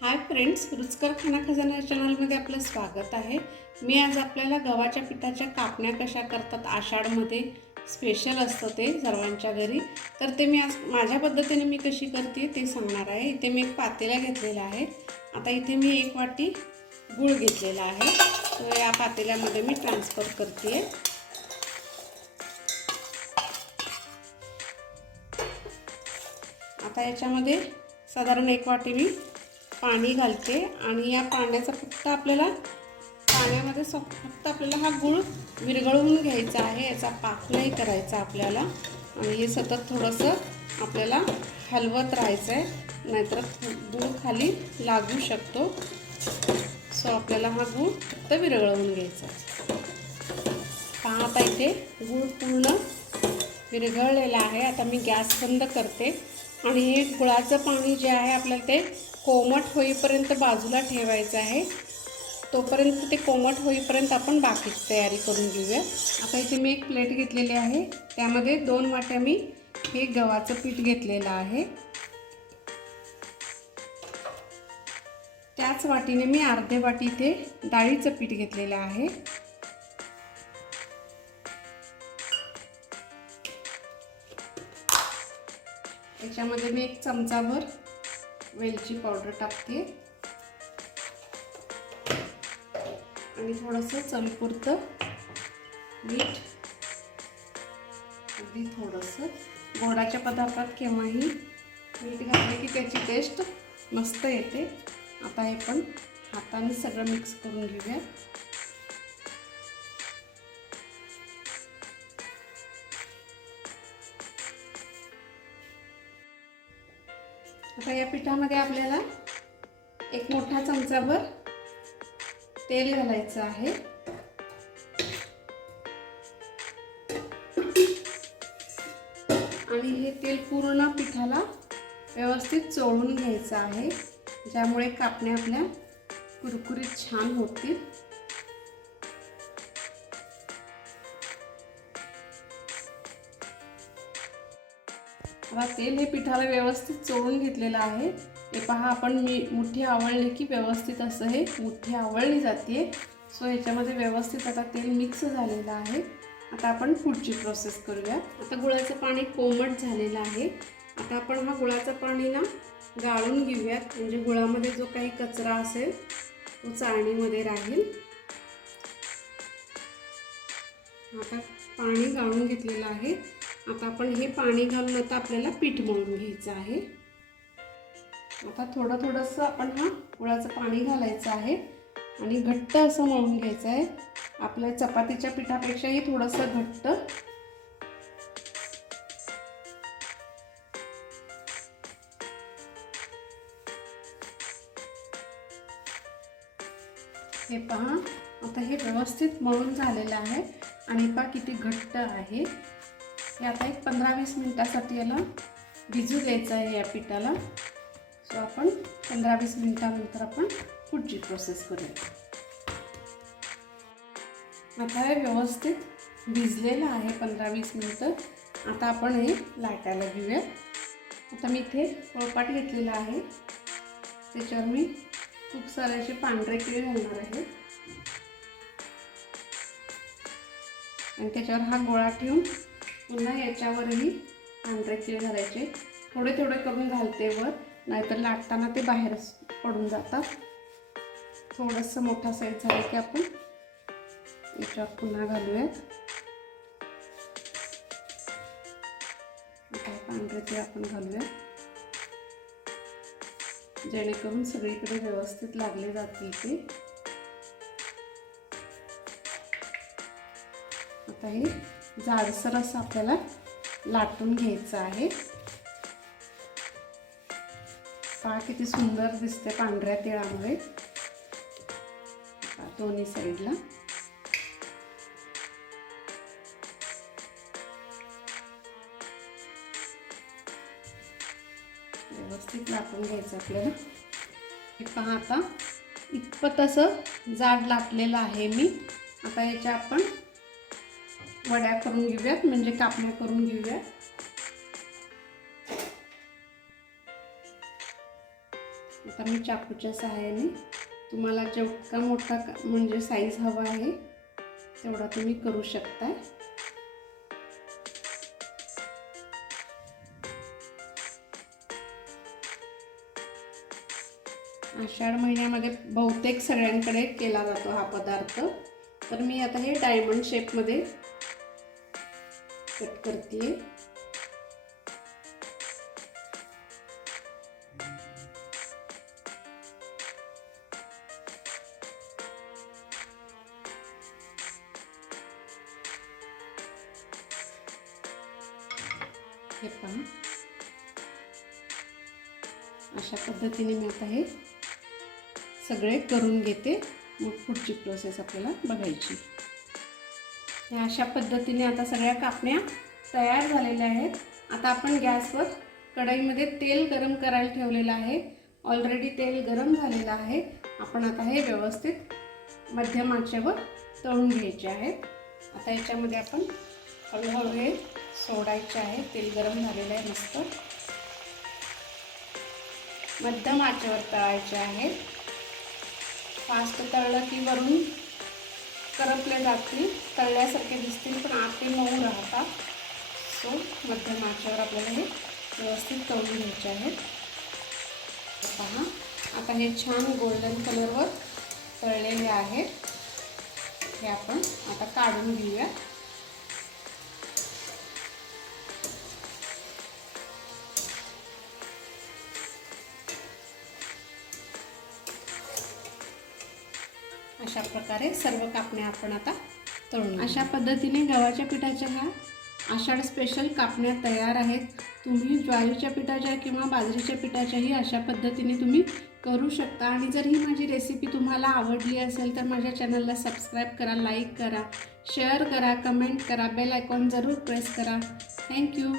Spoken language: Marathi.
हाय फ्रेंड्स रुचकर खाना खजाना चॅनलमध्ये आपलं स्वागत आहे. मी आज आपल्याला गव्हाच्या पिठाच्या कापण्या कशा करतात आषाढमध्ये स्पेशल असतं ते सर्वांच्या घरी. तर ते मी आज माझ्या पद्धतीने मी कशी करते ते सांगणार आहे. इथे मी एक पातेला घेतलेला आहे. आता इथे मी एक वाटी गूळ घेतलेला आहे. तर या पातेल्यामध्ये मी ट्रान्सफर करते आता याच्यामध्ये साधारण एक वाटी मी पाणी घालते आणि या पाण्याचा फक्त आपल्याला पाण्यामध्ये स फक्त आपल्याला हा गूळ विरघळवून घ्यायचा आहे याचा पाक नाही करायचा आपल्याला. आणि हे सतत थोडंसं आपल्याला हलवत राहायचं आहे नाहीतर गूळ खाली लागू शकतो. सो आपल्याला हा गूळ फक्त विरघळवून घ्यायचा आहे. पहा आता इथे गूळ पूर्ण विरघळलेला आहे. आता मी गॅस बंद करते. आणि हे गुळाचं पाणी जे आहे आपल्याला ते कोमट होईपर्यंत बाजूला ठेवायचं आहे. तोपर्यंत ते कोमट होईपर्यंत आपण बाकीची तयारी करून घेऊया. आता इथे मी एक प्लेट घेतलेली आहे. त्यामध्ये दोन वाट्या मी हे गव्हाचं पीठ घेतलेलं आहे. त्याच वाटीने मी अर्धे वाटी इथे डाळीचं पीठ घेतलेलं आहे. त्याच्यामध्ये मी एक चमचाभर वेलची पावडर टाकते. आणि थोडंसं चवीपुरतं मीठ. अगदी थोडंसं. गोडाच्या पदार्थात केव्हाही मीठ घातलं की त्याची टेस्ट मस्त येते. आता हे पण हाताने सगळं मिक्स करून घेऊया. आता या पिठामध्ये आपल्याला एक मोठा चमचाभर तेल घालायचं आहे. आणि हे तेल पूर्ण पिठाला व्यवस्थित चोळून घ्यायचं आहे ज्यामुळे कापण्या आपल्या कुरकुरीत छान होतील. आता तेल हे पिठाला व्यवस्थित चोळून घेतलेलं आहे. हे पहा आपण मी मुठ्ठी आवळले की व्यवस्थित असं हे मुठ्ठी आवळली जाते सो ह्याच्यामध्ये व्यवस्थित आता तेल मिक्स झालेलं आहे. आता आपण पुढची प्रोसेस करूया. आता गुळाचं पाणी कोमट झालेलं आहे. आता आपण हा गुळाचं पाणी ना गाळून घेऊयात. म्हणजे गुळामध्ये जो काही कचरा असेल तो चाळणीमध्ये राहील. आता पाणी गाळून घेतलेलं आहे. आता आपण हे पाणी घालून आता आपल्याला पीठ मळून घ्यायचं आहे. आता थोडं थोडंसं आपण हा गुळाचं पाणी घालायचं आहे आणि घट्ट असं मळून घ्यायचं आहे. आपल्या चपातीच्या पिठापेक्षाही थोडंसं घट्ट. हे पहा आता हे व्यवस्थित मळून झालेलं आहे आणि पहा किती घट्ट आहे. हे आता एक पंधरा वीस मिनटासाठी याला भिजू द्यायचं आहे या पिठाला. सो आपण पंधरा वीस मिनटानंतर आपण पुढची प्रोसेस करूया. आता हे व्यवस्थित भिजलेलं आहे पंधरा वीस मिनटं. आता आपण हे लाटायला घेऊया. आता मी इथे पोळपाट घेतलेला आहे. त्याच्यावर मी खूप सारे असे पांढरे किळे घालणार आहे. आणि त्याच्यावर हा गोळा ठेवून पुन्हा याच्यावरही पांढरे किळे घालायचे. थोडे थोडे करून घालते वर नाहीतर लाटताना ते बाहेर पडून जातात. थोडंसं मोठा साईज झालं की आपण याच्यावर पुन्हा घालूयात. पांढरे ते आपण घालूया जेणेकरून सगळीकडे व्यवस्थित लागले जातील ते. आता हे जाडसर असं आपल्याला लाटून घ्यायचं आहे. पहा किती सुंदर दिसते पांढऱ्या तिळामुळे. दोन्ही साईडला. व्यवस्थित लाटून घ्यायचं आपल्याला. हे पहा आता इतपत असं जाड लाटलेलं आहे मी. आता याच्या आपण वड्या करून घेऊयात म्हणजे कापण्या करून घेऊयात. आता मी चाकूच्या सहाय्याने तुम्हाला जेवढा मोठा का- म्हणजे साईज हवा आहे तेवढा तुम्ही करू शकताय. आषाढ महिन्यामध्ये बहुतेक सगळ्यांकडे केला जातो हा पदार्थ. तर मी आता हे डायमंड शेपमध्ये कट करते. हे पहा. अशा पद्धतीने मी आता हे सगळे करून घेते. मग पुढची प्रोसेस आपल्याला बघायची. ह्या अशा पद्धतीने आता सगळ्या कापण्या तयार झालेल्या आहेत. आता आपण गॅसवर कढईमध्ये तेल गरम करायला ठेवलेलं आहे. ऑलरेडी तेल गरम झालेलं आहे. आपण आता हे व्यवस्थित मध्यम आचेवर तळून घ्यायचे आहेत आता याच्यामध्ये आपण हळूहळू हे सोडायचे आहे. तेल गरम झालेलं आहे मस्त. मध्यम आचेवर तळायचे आहेत फास्ट तळलं की वरून करपले जातील तळल्यासारखे दिसतील पण आते मऊ राहतात सो मध्यम आचेवर आपल्याला हे व्यवस्थित तळून घ्यायचे आहेत पहा आता हे छान गोल्डन कलरवर तळलेले आहेत. हे आपण आता काढून घेऊया. अशा प्रकारे सर्व कापण्या आपण आता तळून अशा पद्धतीने गव्हाच्या पिठाच्या ह्या आषाढ स्पेशल कापण्या तयार आहेत. तुम्ही ज्वारीच्या पिठाच्या किंवा बाजरीच्या पिठाच्याही अशा पद्धतीने तुम्ही करू शकता. आणि जर ही माझी रेसिपी तुम्हाला आवडली असेल तर माझ्या चॅनलला सबस्क्राईब करा लाईक करा शेअर करा कमेंट करा बेल आयकॉन जरूर प्रेस करा. Thank you